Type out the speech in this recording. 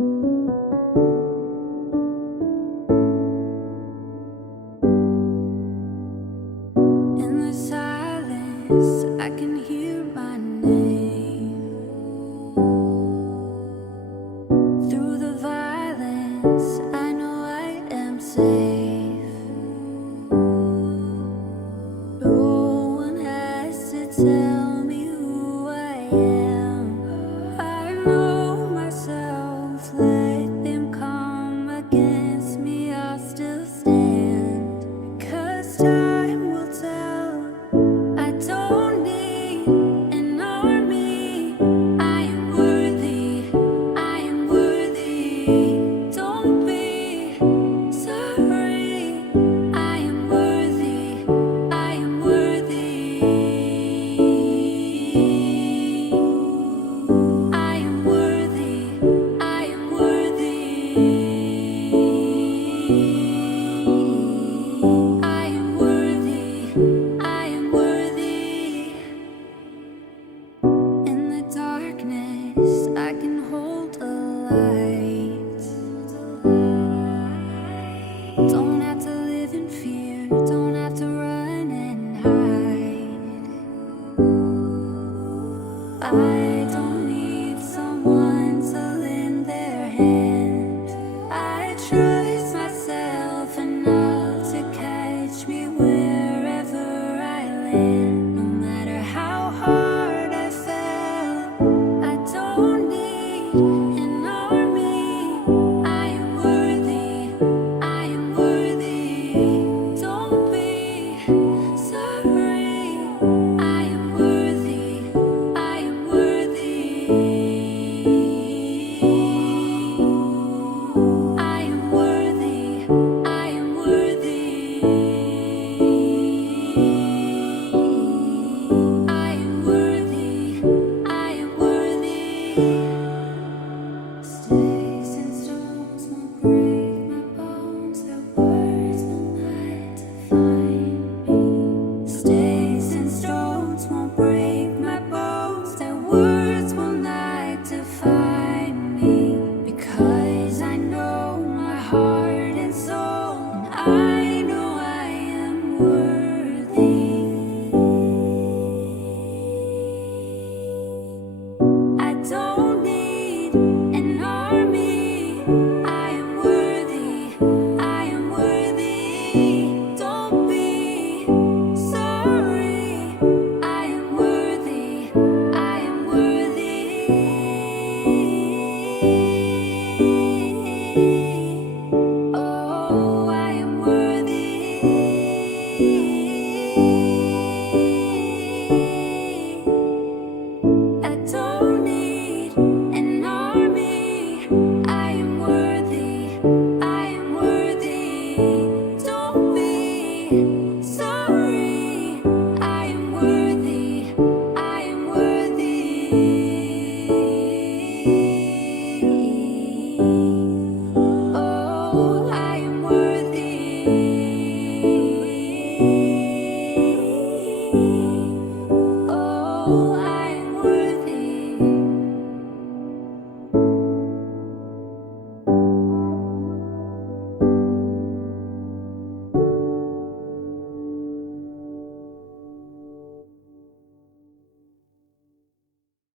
In the silence, I can hear my name. Through the violence, I know I am safe. No one has to tell me who I am. I know myself, let them come against me, I'll still stand. 'Cause time will tell, I don't need an army. I am worthy, I am worthy. Don't be sorry, I am worthy, I am worthy. I am worthy, I am worthy. I am worthy, I am worthy. In the darkness, I can hold a light. Don't have to live in fear, don't have to run and hide.